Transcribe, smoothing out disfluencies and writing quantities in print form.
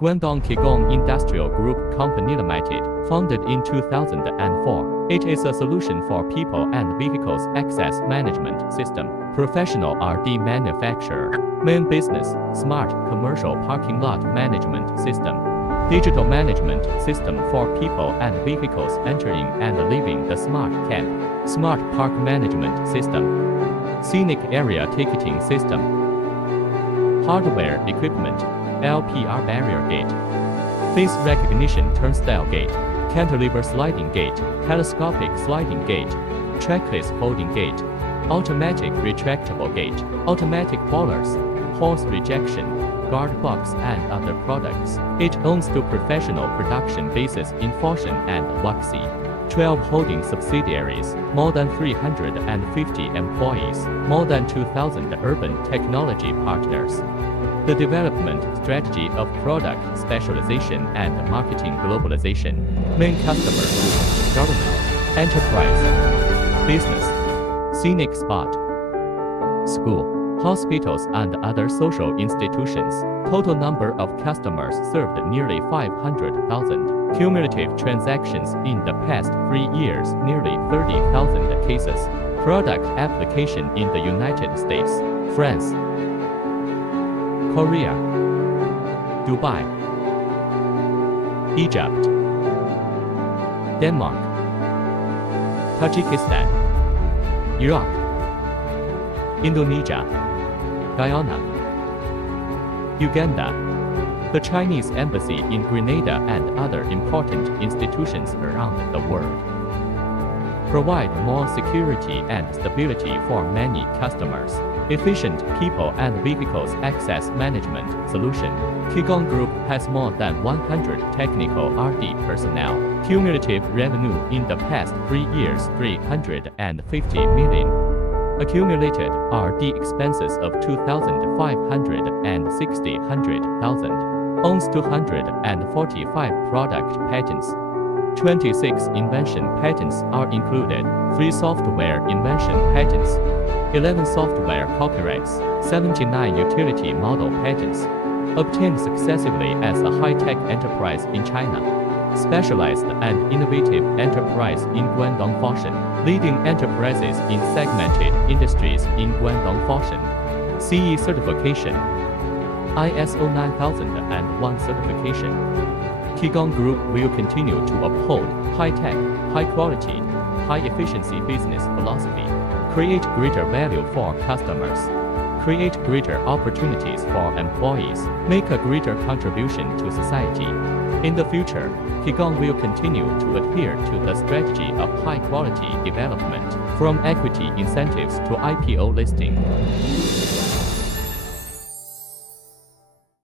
Guangdong QiGong Industrial Group Company Limited, founded in 2004. It is a solution for people and vehicles access management system. Professional RD manufacturer. Main business, smart commercial parking lot management system. Digital management system for people and vehicles entering and leaving the smart camp. Smart park management system. Scenic area ticketing system. Hardware equipment. LPR barrier gate, face recognition turnstile gate, cantilever sliding gate, telescopic sliding gate, trackless folding gate, automatic retractable gate, automatic bollards, horse rejection, guard box and other products. It owns two professional production bases in Foshan and Wuxi. 12 holding subsidiaries, more than 350 employees, more than 2,000 urban technology partners. The development strategy of product specialization and marketing globalization. Main customers: government, enterprise, business, scenic spot, school, hospitals and other social institutions. Total number of customers served nearly 500,000. Cumulative transactions in the past 3 years nearly 30,000 cases. Product application in the United States, France, Korea, Dubai, Egypt, Denmark, Tajikistan, Iraq, Indonesia, Guyana, Uganda, the Chinese embassy in Grenada and other important institutions around the world. Provide more security and stability for many customers. Efficient people and vehicles access management solution. QiGong Group has more than 100 technical RD personnel. Cumulative revenue in the past 3 years 350 million. Accumulated RD expenses of 2,560,000. Owns 245 product patents. 26 invention patents are included, 3 software invention patents, 11 software copyrights, 79 utility model patents, obtained successively as a high-tech enterprise in China, specialized and innovative enterprise in Guangdong Foshan, leading enterprises in segmented industries in Guangdong Foshan, CE certification, ISO 9001 certification. QiGong Group will continue to uphold high-tech, high-quality, high-efficiency business philosophy, create greater value for customers, create greater opportunities for employees, make a greater contribution to society. In the future, QiGong will continue to adhere to the strategy of high-quality development, from equity incentives to IPO listing.